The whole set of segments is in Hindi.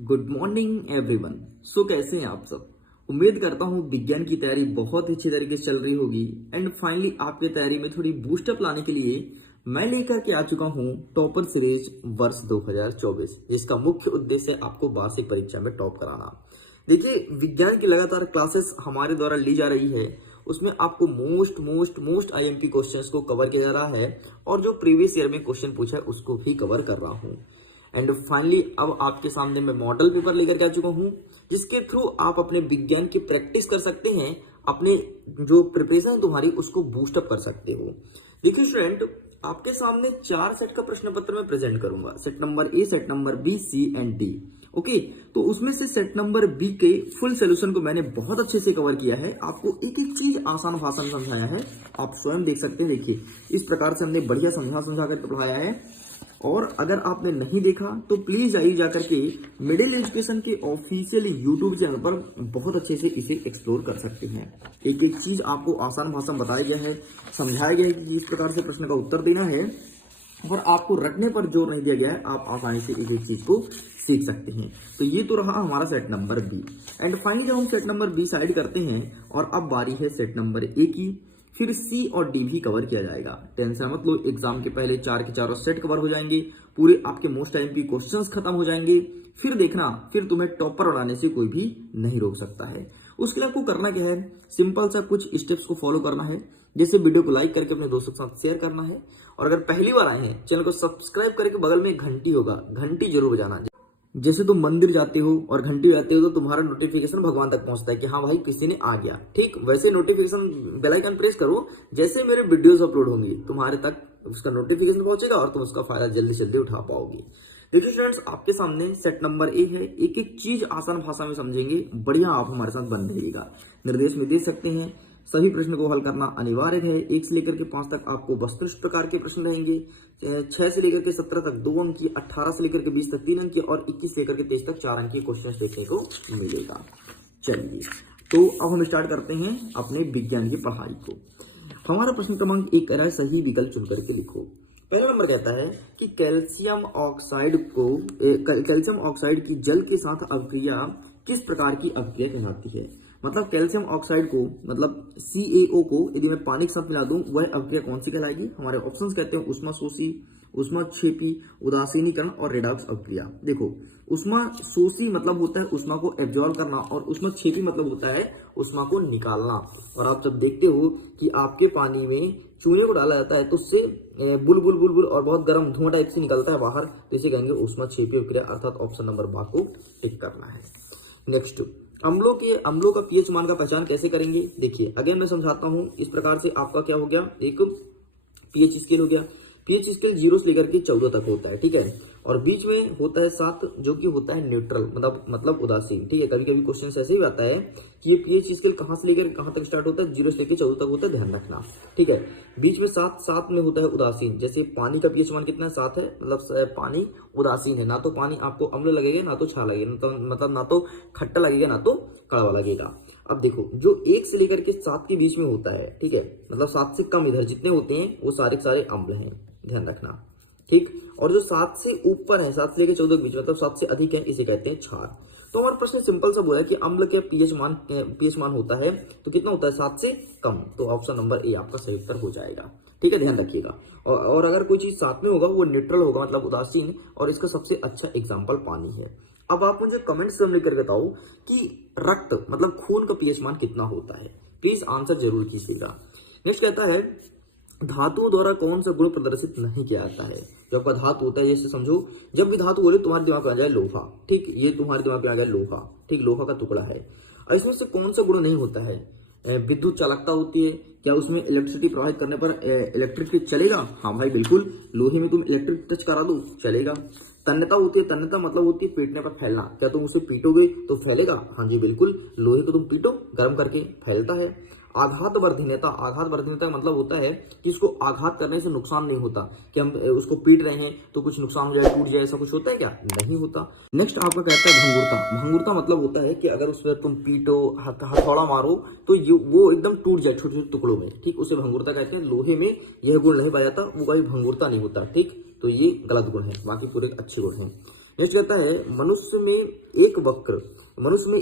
Good morning everyone. सो कैसे हैं आप सब। उम्मीद करता हूँ विज्ञान की तैयारी बहुत ही अच्छी तरीके से चल रही होगी एंड फाइनली आपकी तैयारी में थोड़ी बूस्टअप लाने के लिए मैं लेकर के आ चुका हूँ टॉपर सीरीज वर्ष 2024, जिसका मुख्य उद्देश्य है आपको वार्षिक परीक्षा में टॉप कराना। देखिए, विज्ञान की लगातार क्लासेस हमारे द्वारा ली जा रही है, उसमें आपको मोस्ट आईएमपी क्वेश्चंस को कवर किया जा रहा है और जो प्रीवियस ईयर में क्वेश्चन पूछा है उसको भी कवर कर रहा हूँ। एंड फाइनली अब आपके सामने मैं मॉडल पेपर लेकर के आ चुका हूं, जिसके थ्रू आप अपने विज्ञान की प्रैक्टिस कर सकते हैं, अपने जो प्रिपरेशन है तुम्हारी उसको बूस्टअप कर सकते हो। देखिए स्टूडेंट, आपके सामने 4 सेट का प्रश्न पत्र मैं प्रेजेंट करूंगा। Set number A, set number B, C and D. Okay, तो उसमें से सेट नंबर बी के फुल सोल्यूशन को मैंने बहुत अच्छे से कवर किया है, आपको एक एक चीज आसान भाषा में समझाया है। आप स्वयं देख सकते हैं। देखिए, इस प्रकार से हमने बढ़िया समझा कर पढ़ाया है। और अगर आपने नहीं देखा तो प्लीज आइए जाकर के मिडिल एजुकेशन के ऑफिशियल यूट्यूब चैनल पर बहुत अच्छे से इसे एक्सप्लोर कर सकते हैं। एक एक चीज आपको आसान भाषा में बताया गया है, समझाया गया है कि इस प्रकार से प्रश्न का उत्तर देना है और आपको रटने पर जोर नहीं दिया गया है। आप आसानी से एक एक चीज को सीख सकते हैं। तो ये तो रहा हमारा set number B. And finally जब हम सेट नंबर बी साइड करते हैं और अब बारी है सेट नंबर ए की, फिर सी और डी भी कवर किया जाएगा। टेंशन मत लो, एग्जाम के पहले 4 के 4 सेट कवर हो जाएंगे, पूरे आपके मोस्ट आईएमपी क्वेश्चंस खत्म हो जाएंगे। फिर देखना, फिर तुम्हें टॉपर बनाने से कोई भी नहीं रोक सकता है। उसके लिए आपको करना क्या है, सिंपल सा कुछ स्टेप्स को फॉलो करना है। जैसे वीडियो को लाइक करके अपने दोस्तों के साथ शेयर करना है और अगर पहली बार आए हैं चैनल को सब्सक्राइब करके बगल में घंटी होगा, घंटी जरूर बजाना। जैसे तुम मंदिर जाते हो और घंटी बजाते हो तो तुम्हारा नोटिफिकेशन भगवान तक पहुंचता है कि हाँ भाई किसी ने आ गया। ठीक वैसे नोटिफिकेशन बेल आइकन प्रेस करो, जैसे मेरे वीडियोस अपलोड होंगी तुम्हारे तक उसका नोटिफिकेशन पहुंचेगा और तुम उसका फायदा जल्दी से जल्दी उठा पाओगे। देखिए स्टूडेंट्स, आपके सामने सेट नंबर ए है। एक एक चीज आसान भाषा में समझेंगे, बढ़िया आप हमारे साथ बन रहिएगा। निर्देश में दे सकते हैं, सभी प्रश्न को हल करना अनिवार्य है। 1 से लेकर के 5 तक आपको 32 प्रकार के प्रश्न रहेंगे। 6 से लेकर के 17 तक 2 अंक की, 18 से लेकर के 20 तक 3 अंक की और 21 से लेकर के 23 तक 4 अंक की क्वेश्चन देखने को मिलेगा। चलिए, तो अब हम स्टार्ट करते हैं अपने विज्ञान की पढ़ाई को। हमारा प्रश्न क्रमांक 1 कह रहा है सही विकल्प चुन करके लिखो। पहला नंबर कहता है कि कैल्शियम ऑक्साइड की जल के साथ अभिक्रिया किस प्रकार की अभिक्रिया कहलाती है। मतलब कैल्शियम ऑक्साइड को, मतलब CaO को यदि मैं पानी के साथ मिला दूं, वह अभिक्रिया कौन सी कहलाएगी। हमारे ऑप्शंस कहते हैं उष्माशोषी, उष्माक्षेपी, उदासीनीकरण और रेडॉक्स अभिक्रिया। देखो, उष्माशोषी मतलब होता है उष्मा को एब्जॉर्ब करना और उष्माक्षेपी मतलब होता है उष्मा को निकालना। और आप जब देखते हो कि आपके पानी में चूहे को डाला जाता है तो उससे बुलबुल और बहुत गर्म धुआं टाइप से निकलता है बाहर, तो इसे कहेंगे उष्माक्षेपी अभिक्रिया, अर्थात ऑप्शन नंबर बा को टिक करना है। नेक्स्ट, अम्लों का पीएच मान का पहचान कैसे करेंगे। देखिए अगेन मैं समझाता हूं। इस प्रकार से आपका क्या हो गया, एक पीएच स्केल हो गया। पीएच स्केल 0 से लेकर के 14 तक होता है, ठीक है। और बीच में होता है 7, जो कि होता है न्यूट्रल, मतलब उदासीन, ठीक है। कभी कभी क्वेश्चन ऐसे ही आता है कि ये पीएच स्केल कहां से लेकर कहां तक स्टार्ट होता है, 0 से लेकर 14 तक होता है, ध्यान रखना, ठीक है। बीच में 7 में होता है उदासीन। जैसे पानी का पीएच मान कितना है, 7 है, मतलब पानी उदासीन है। ना तो पानी आपको अम्ल लगेगा, ना तो क्षार लगेगा, मतलब ना तो खट्टा लगेगा, ना तो कड़वा लगेगा। अब देखो, जो 1 से लेकर के 7 के बीच में होता है, ठीक है, मतलब 7 से कम इधर जितने होते हैं वो सारे के सारे अम्ल हैं, ध्यान रखना, ठीक। और जो 7 से ऊपर है, 7 से लेकर 14 के बीच, मतलब 7 से अधिक है, इसे कहते हैं क्षार। तो हमारा प्रश्न सिंपल सा बोला है कि अम्ल के पीएच मान होता है तो कितना होता है, 7 से कम। तो ऑप्शन नंबर ए आपका सही उत्तर हो जाएगा, ठीक है, ध्यान रखिएगा। और अगर कोई चीज 7 में होगा वो न्यूट्रल होगा, मतलब उदासीन, और इसका सबसे अच्छा एग्जाम्पल पानी है। अब आप मुझे कमेंट्स में लिखकर बताओ कि रक्त मतलब खून का पीएच मान कितना होता है। प्लीज आंसर जरूर कीजिएगा। नेक्स्ट कहता है धातुओं द्वारा कौन सा गुण प्रदर्शित नहीं किया जाता है। जो आपका धातु होता है, जैसे समझो जब भी धातु बोले तुम्हारे दिमाग में आ जाए लोहा, ठीक, ये तुम्हारे दिमाग में आ जाए लोहा, ठीक, लोहा का टुकड़ा है। और इसमें से कौन सा गुण नहीं होता है। विद्युत चालकता होती है, क्या उसमें इलेक्ट्रिसिटी प्रवाहित करने पर इलेक्ट्रिक चलेगा। हाँ भाई बिल्कुल, लोहे में तुम इलेक्ट्रिक टच करा दो चलेगा। तन्यता होती है, तन्यता मतलब होती है पीटने पर फैलना, क्या तुम उसे पीटोगे तो फैलेगा। हाँ जी बिल्कुल, लोहे को तुम पीटो गर्म करके फैलता है। आघात वर्धनीयता मतलब होता है कि इसको आघात करने से नुकसान नहीं होता, कि हम उसको पीट रहे हैं तो कुछ नुकसान हो जाए, टूट जाए, ऐसा कुछ होता है क्या, नहीं होता। नेक्स्ट आपका कहता है भंगुरता मतलब होता है कि अगर उसमें तुम पीटो, हथौड़ा मारो तो वो एकदम टूट जाए छोटे छोटे टुकड़ों में, ठीक, उसे भंगुरता कहते हैं। लोहे में यह गुण नहीं पाया जाता, वो कभी भंगुरता नहीं होता, ठीक। तो ये गलत गुण है, बाकी पूरे अच्छे गुण हैं। नेक्स्ट कहता है मनुष्य में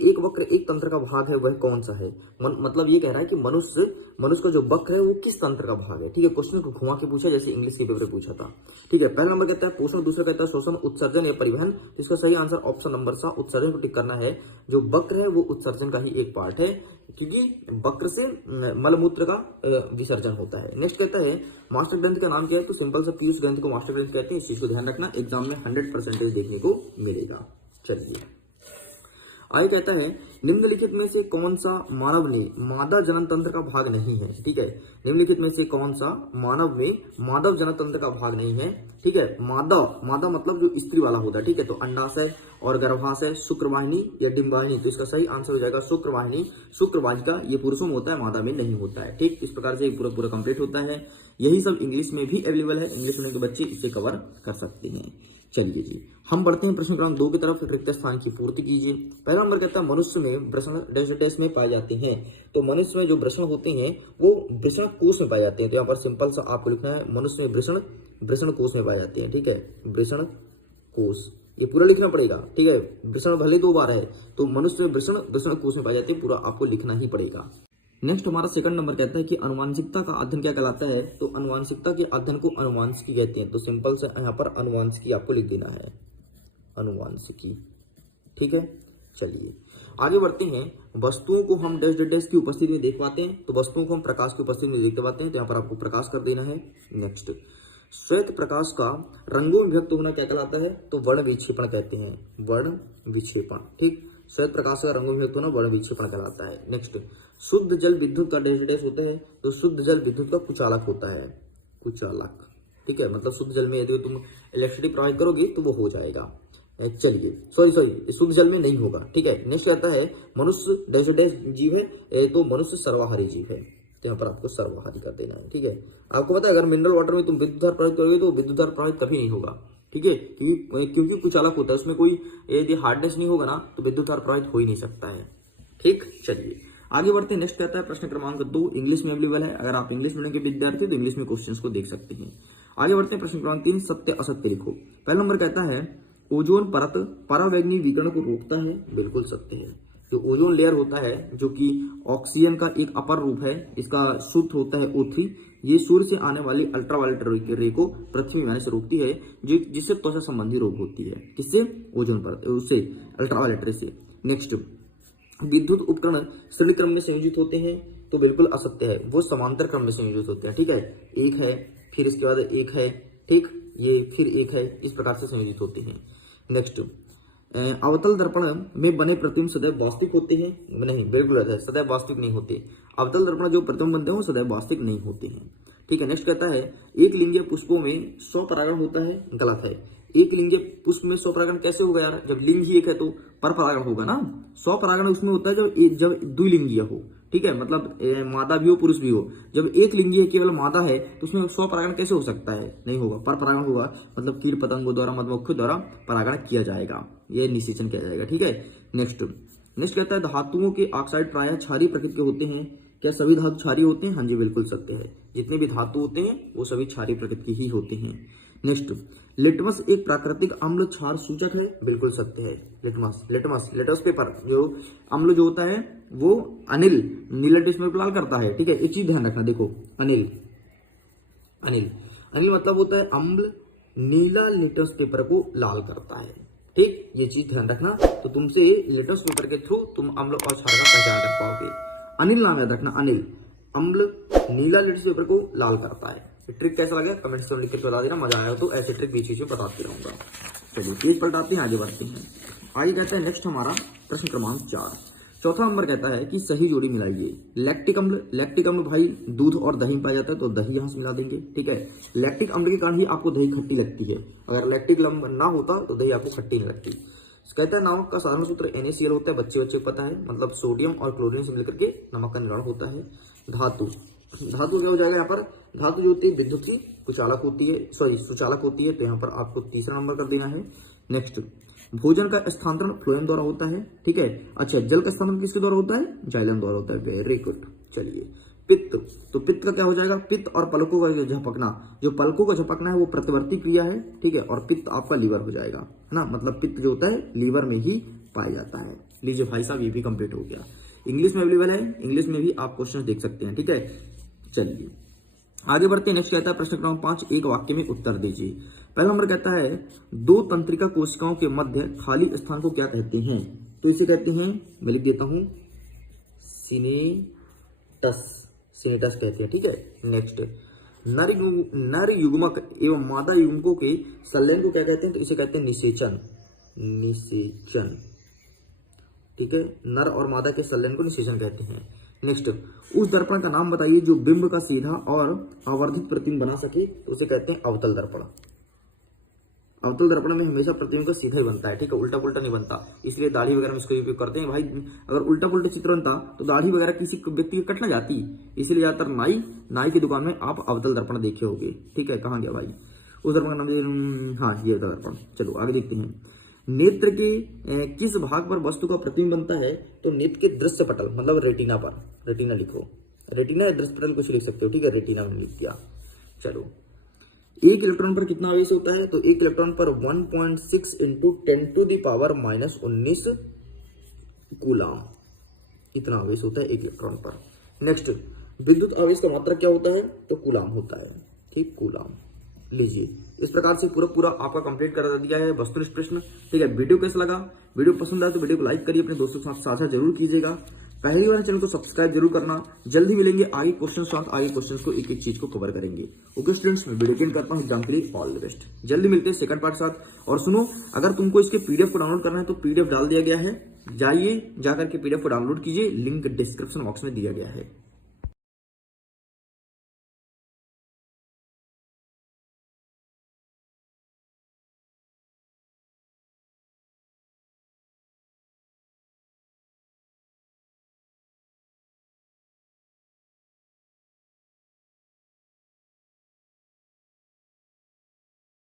एक वक्र एक तंत्र का भाग है, वह कौन सा है? मतलब ये कह रहा है कि मनुष्य का जो वक्र है वो किस तंत्र का भाग है। ठीक है, क्वेश्चन को घुमा के पूछा जैसे इंग्लिश के पेपर में पूछा था। ठीक है, पहला नंबर कहता है पोषण, दूसरा कहता है शोषण, उत्सर्जन या परिवहन। तो इसका सही आंसर ऑप्शन नंबर सा उत्सर्जन को टिक करना है। जो वक्र है वो उत्सर्जन का ही एक पार्ट है, क्योंकि वक्र से मलमूत्र का विसर्जन होता है। नेक्स्ट कहता है मास्टर ग्रंथ का नाम क्या है? तो सिंपल सा पीयूष ग्रंथ को मास्टर ग्रंथ कहते हैं। इस चीज को ध्यान रखना, एग्जाम में 100% देखने को मिलेगा। चलिए आगे कहता है निम्नलिखित में से कौन सा मानव ने मादा जनन तंत्र का भाग नहीं है? ठीक है, निम्नलिखित में से कौन सा मानव में मादव जनन तंत्र का भाग नहीं है? ठीक है, मादा मतलब जो स्त्री वाला होता है। ठीक है, तो अंडाशय और गर्भाशय, शुक्रवाहिनी या डिंबवाहिनी। तो इसका सही आंसर हो जाएगा शुक्रवाहिनी। शुक्रवाहिका ये पुरुषों में होता है, मादा में नहीं होता है। ठीक, इस प्रकार से पूरा कंप्लीट होता है। यही सब इंग्लिश में भी अवेलेबल है, इंग्लिश मीडियम के बच्चे इसे कवर कर सकते हैं। चलिए जी, हम बढ़ते हैं प्रश्न क्रमांक 2 की तरफ। रिक्त स्थान की पूर्ति कीजिए। पहला नंबर कहता है मनुष्य में वृषण डैश डैश में पाए जाते हैं। तो मनुष्य में जो वृषण होते हैं वो वृषण कोष में पाए जाते हैं। तो यहाँ पर सिंपल सा आपको लिखना है मनुष्य में वृषण कोष में पाए जाते हैं। ठीक है, वृषण कोष ये पूरा लिखना पड़ेगा। ठीक है, वृषण भले 2 बार है, तो मनुष्य में वृषण कोष में पाए जाते हैं, पूरा आपको लिखना ही पड़ेगा। नेक्स्ट हमारा सेकंड नंबर कहता है कि अनुवांशिकता का अध्ययन क्या कहलाता है? तो अनुवांशिकता के अध्ययन को अनुवांशिकी कहते हैं। तो सिंपल से यहाँ पर अनुवांशिकी आपको लिख देना है, अनुवांशिकी। ठीक है, चलिए आगे बढ़ते हैं। वस्तुओं को हम डैश डैश की उपस्थिति में देख पाते हैं। तो वस्तुओं को हम प्रकाश की उपस्थिति में देख पाते हैं, तो यहाँ पर आपको प्रकाश कर देना है। नेक्स्ट, श्वेत प्रकाश का रंगों में व्यक्त होना क्या कहलाता है? तो वर्ण विक्षेपण कहते हैं, वर्ण विक्षेपण। ठीक, श्वेत प्रकाश का रंगों में व्यक्त होना वर्ण विक्षेपण कहलाता है। नेक्स्ट, शुद्ध जल विद्युत का डैश डैश होता है। तो शुद्ध जल विद्युत का कुचालक होता है, कुचालक। ठीक है, मतलब शुद्ध जल में यदि तुम इलेक्ट्रिसिटी प्रोवाइड करोगे तो वो हो जाएगा। चलिए सॉरी शुद्ध जल में नहीं होगा। ठीक है, नेक्स्ट कहता है मनुष्य डैश डैश जीव है। तो मनुष्य सर्वाहारी जीव है, तो यहाँ पर आपको सर्वाहारी कर देना है। ठीक है, आपको पता है अगर मिनरल वाटर में तुम विद्युत धारा प्रवाहित करोगे तो विद्युत धारा प्रवाहित कभी नहीं होगा। ठीक है, क्योंकि कुचालक होता है, उसमें कोई यदि हार्डनेस नहीं होगा ना तो विद्युत धारा प्रवाहित हो ही नहीं सकता है। ठीक, चलिए आगे बढ़ते हैं। नेक्स्ट कहता है प्रश्न क्रमांक 2 इंग्लिश में अवेलेबल है। अगर आप इंग्लिश मीडियम के विद्यार्थी तो इंग्लिश में क्वेश्चंस को देख सकते हैं। आगे बढ़ते हैं प्रश्न क्रमांक 3 सत्य असत्य लिखो। पहला नंबर कहता है ओजोन परत परावैंगनी विकिरण को रोकता है। बिल्कुल सत्य है। जो ओजोन लेयर होता है जो कि ऑक्सीजन का एक अपर रूप है, इसका सूत्र होता है O3। ये सूर्य से आने वाली अल्ट्रावायलेट रे को पृथ्वी में आने से रोकती है, जिससे त्वचा संबंधी रोग होती है। किससे? ओजोन परत, उससे अल्ट्रावायलेट रे से। नेक्स्ट, विद्युत उपकरण श्रेणी क्रम में संयोजित होते हैं। तो बिल्कुल असत्य है, वो समांतर क्रम में संयोजित होते हैं। ठीक है, एक है फिर इसके बाद एक है, ठीक, ये फिर एक है, इस प्रकार से संयोजित होते हैं। नेक्स्ट, अवतल दर्पण में बने प्रतिबिंब सदैव वास्तविक होते हैं? नहीं, बिल्कुल है, सदैव वास्तविक नहीं होते। अवतल दर्पण जो प्रतिबिंब बनते हैं वो सदैव वास्तविक नहीं होते हैं। ठीक है, नेक्स्ट कहता है एक लिंगीय पुष्पों में 100 परागण होता है। गलत है। एक लिंगीय पुष्प में 100 परागण कैसे होगा यार? जब लिंग ही एक है तो पर परागण होगा ना। 100 परागण उसमें होता है जब द्विलिंगीय हो। ठीक है, मतलब मादा भी हो पुरुष भी हो। जब एक लिंगी है, केवल मादा है, तो उसमें 100 परागण कैसे हो सकता है? नहीं होगा, पर परागण होगा, मतलब कीट पतंगों द्वारा मधुमक्खियों द्वारा परागण किया जाएगा, ये निषेचन किया जाएगा। ठीक है, नेक्स्ट कहता है धातुओं के ऑक्साइड प्रायः क्षारीय प्रकृति के होते हैं। क्या सभी धातु क्षारीय होते हैं? हाँ जी, बिल्कुल सत्य है। जितने भी धातु होते हैं वो सभी क्षारीय प्रकृति के ही होते हैं। नेक्स्ट, लिटमस एक प्राकृतिक अम्ल क्षार सूचक है। बिल्कुल सत्य है। लिटमस पेपर जो अम्ल जो होता है वो अनिल नीला टेस्ट लाल करता है। ठीक है, एक चीज ध्यान रखना, देखो अनिल मतलब होता है अम्ल, नीला लिटमस पेपर को लाल करता है। ठीक, ये चीज ध्यान रखना। तो तुमसे लिटमस पेपर के थ्रू तुम अम्ल और क्षार का पहचान कर पाओगे। अनिल नाम याद रखना, अनिल अम्ल नीला लिटमस पेपर को लाल करता है। ट्रिक कैसा लगा कमेंट्स में लिख कर बता देना, मजा आया तो ऐसे ट्रिक बीच बीच में बताते रहूंगा। चलिए पेज पलटाते हैं, आगे बढ़ते हैं। आगे कहता है नेक्स्ट हमारा प्रश्न क्रमांक 4 चौथा नंबर कहता है कि सही जोड़ी मिलाइए। लैक्टिक अम्ल भाई दूध और दही में पाया जाता है, तो दही यहां से मिला देंगे। ठीक है, लैक्टिक अम्ल के कारण ही आपको दही खट्टी लगती है। अगर लैक्टिक अम्ल ना होता तो दही आपको खट्टी नहीं लगती। कहता है नमक का साधारण सूत्र NaCl होता है, बच्चे को पता है, मतलब सोडियम और क्लोरीन से मिलकर के नमक का निर्माण होता है। धातु क्या हो जाएगा यहाँ पर? धातु जो होती है विद्युत की सुचालक होती है, तो यहाँ पर आपको तीसरा नंबर कर देना है। नेक्स्ट, भोजन का स्थानांतरण फ्लोएम द्वारा होता है। ठीक है, अच्छा, जल का स्थानांतरण किसके द्वारा होता है? जाइलम द्वारा होता है। Very good. चलिए पित्त, तो पित्त का क्या हो जाएगा, पित्त और पलकों का झपकना, जो पलकों का झपकना है वो प्रतिवर्ती क्रिया है, ठीक है, और पित्त आपका लीवर हो जाएगा, है ना, मतलब पित्त जो होता है लीवर में ही पाया जाता है। लीजिए भाई साहब, ये भी कंप्लीट हो गया। इंग्लिश में अवेलेबल है, इंग्लिश में भी आप क्वेश्चन देख सकते हैं, ठीक है। चलिए आगे बढ़ते हैं। नेक्स्ट कहता है प्रश्न क्रमांक 5, एक वाक्य में उत्तर दीजिए। पहला नंबर कहता है दो तंत्रिका कोशिकाओं के मध्य खाली स्थान को क्या कहते हैं, तो इसे कहते हैं, मैं लिख देता हूं, सिनेटस, सिनेटस कहते हैं, ठीक है। नेक्स्ट, नर युग्मक एवं मादा युग्मकों के संलयन को क्या कहते हैं, तो इसे कहते हैं निषेचन, निषेचन, ठीक है, नर और मादा के संलयन को निषेचन कहते हैं। नेक्स्ट, उस दर्पण का नाम बताइए जो बिंब का सीधा और आवर्धित प्रतिबिंब बना सके, तो उसे कहते हैं अवतल दर्पण। अवतल दर्पण में हमेशा प्रतिबिंब का सीधा ही बनता है, ठीक है, उल्टा पुल्टा नहीं बनता, इसलिए दाढ़ी वगैरह में इसको उपयोग करते हैं। भाई अगर उल्टा पुल्टा चित्र बनता तो दाढ़ी वगैरह किसी व्यक्ति की कट ना जाती, इसलिए ज्यादातर नाई की दुकान में आप अवतल दर्पण देखे होंगे, ठीक है। कहाँ गया भाई उस दर्पण का नाम, हाँ ये अवतल दर्पण। चलो आगे देखते हैं। नेत्र के किस भाग पर वस्तु का प्रतिबिंब बनता है, तो नेत्र के दृश्य पटल, मतलब रेटिना पर, रेटिना लिखो, रेटिना या दृश्य पटल कुछ लिख सकते हो, ठीक है, रेटिना में लिख दिया। चलो, एक इलेक्ट्रॉन पर कितना आवेश होता है, तो एक इलेक्ट्रॉन पर 1.6 इंटू 10⁻⁻19 कूलाम, इतना आवेश होता है एक इलेक्ट्रॉन पर। नेक्स्ट, विद्युत आवेश का मात्रक क्या होता है, तो कूलाम होता है, ठीक, कूलाम। लीजिए, इस प्रकार से पूरा आपका कंप्लीट कर दिया है वस्तुनिष्ठ प्रश्न, ठीक है। वीडियो कैसा लगा, वीडियो पसंद आए तो वीडियो को लाइक करिए, अपने दोस्तों के साथ साझा जरूर कीजिएगा। पहली बार चैनल को सब्सक्राइब जरूर करना। जल्दी मिलेंगे आगे क्वेश्चन साथ, आगे क्वेश्चन को एक एक चीज को कवर करेंगे। ओके स्टूडेंट्स, मैं वीडियो एंड करता हूँ एग्जाम के लिए, ऑल द बेस्ट। जल्दी मिलते हैं सेकंड पार्ट साथ। और सुनो, अगर तुमको इसके पीडीएफ को डाउनलोड करना है तो पीडीएफ डाल दिया गया है, जाइए जाकर के पीडीएफ को डाउनलोड कीजिए, लिंक डिस्क्रिप्शन बॉक्स में दिया गया है।